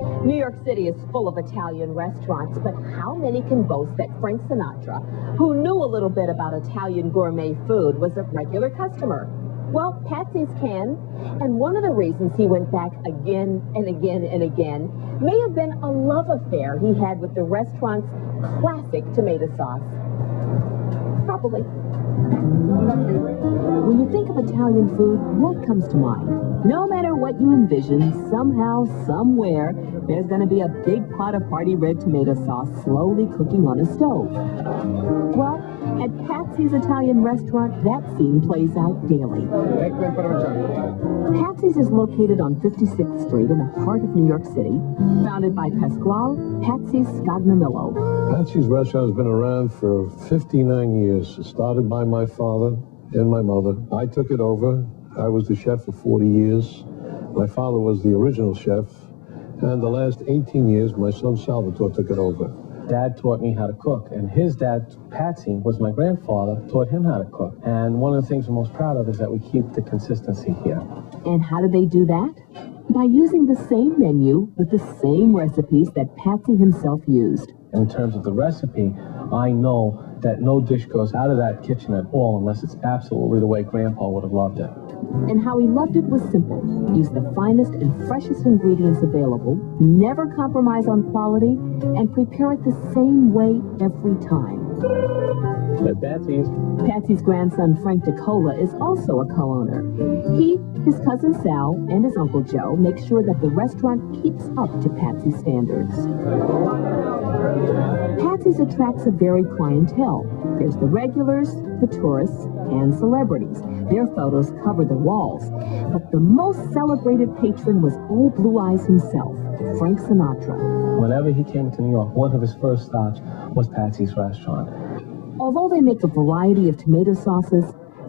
New York City is full of Italian restaurants, but how many can boast that Frank Sinatra, who knew a little bit about Italian gourmet food, was a regular customer? Well, Patsy's can, and one of the reasons he went back again and again and again may have been a love affair he had with the restaurant's classic tomato sauce. Probably. When you think of Italian food, what comes to mind? No matter what you envision, somehow, somewhere, there's going to be a big pot of hearty red tomato sauce slowly cooking on a stove. Well, at Patsy's Italian restaurant, that scene plays out daily. Patsy's is located on 56th Street in the heart of New York City, founded by Pasquale Patsy Scognamillo. Patsy's restaurant has been around for 59 years. It started by my father and my mother. I took it over. I was the chef for 40 years. My father was the original chef. And the last 18 years, my son Salvatore took it over. Dad taught me how to cook, and his dad, Patsy, was my grandfather, taught him how to cook. And one of the things we're most proud of is that we keep the consistency here. And how do they do that? By using the same menu with the same recipes that Patsy himself used. In terms of the recipe, I know that no dish goes out of that kitchen at all unless it's absolutely the way Grandpa would have loved it. And how he loved it was simple. Use the finest and freshest ingredients available, never compromise on quality, and prepare it the same way every time. At Patsy's. Patsy's grandson, Frank DeCola, is also a co-owner. He, his cousin Sal, and his Uncle Joe make sure that the restaurant keeps up to Patsy's standards. Patsy's attracts a varied clientele. There's the regulars, the tourists, and celebrities. Their photos cover the walls. But the most celebrated patron was Old Blue Eyes himself, Frank Sinatra. Whenever he came to New York, one of his first stops was Patsy's restaurant. Although they make a variety of tomato sauces,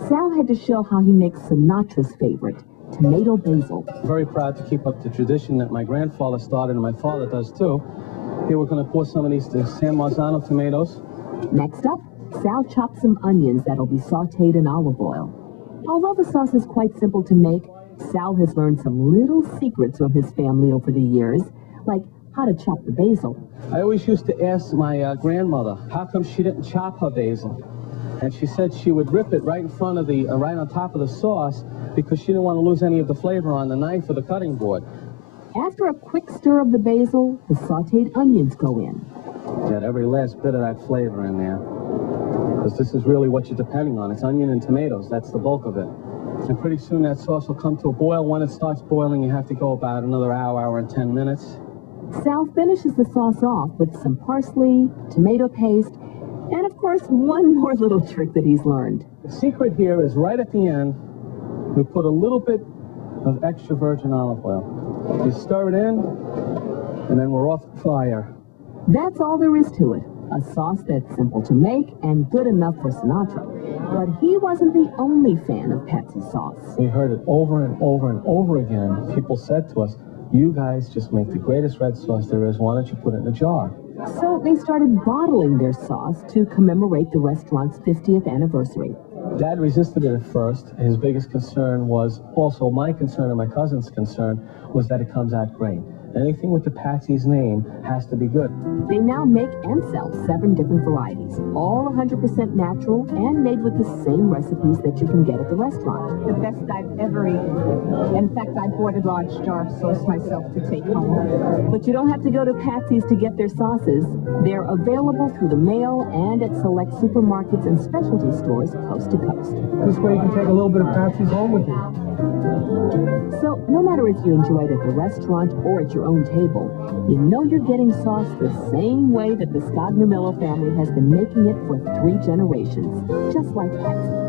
Sal had to show how he makes Sinatra's favorite, tomato basil. I'm very proud to keep up the tradition that my grandfather started and my father does too. Here we're going to pour some of these San Marzano tomatoes. Next up, Sal chops some onions that'll be sautéed in olive oil. Although the sauce is quite simple to make, Sal has learned some little secrets from his family over the years, like how to chop the basil. I always used to ask my grandmother, how come she didn't chop her basil? And she said she would rip it right in front of the, right on top of the sauce because she didn't want to lose any of the flavor on the knife or the cutting board. After a quick stir of the basil, the sautéed onions go in. Get every last bit of that flavor in there. Because this is really what you're depending on. It's onion and tomatoes. That's the bulk of it. And pretty soon that sauce will come to a boil. When it starts boiling, you have to go about another hour and 10 minutes. Sal finishes the sauce off with some parsley, tomato paste, and of course, one more little trick that he's learned. The secret here is right at the end, we put a little bit of extra virgin olive oil. You stir it in, and then we're off the fire. That's all there is to it. A sauce that's simple to make and good enough for Sinatra. But he wasn't the only fan of Patsy's sauce. We heard it over and over and over again. People said to us, you guys just make the greatest red sauce there is. Why don't you put it in a jar? So they started bottling their sauce to commemorate the restaurant's 50th anniversary. Dad resisted it at first. His biggest concern was, also my concern and my cousin's concern, was that it comes out great. Anything with the Patsy's name has to be good. They now make and sell 7 different varieties, all 100% natural and made with the same recipes that you can get at the restaurant. The best I've ever eaten. In fact, I bought a large jar of sauce myself to take home. But you don't have to go to Patsy's to get their sauces. They're available through the mail and at select supermarkets and specialty stores coast to coast. This way you can take a little bit of Patsy's home with you. So, no matter if you enjoy it at the restaurant or at your own table, you know you're getting sauce the same way that the Scognamillo family has been making it for 3 generations, just like Patsy.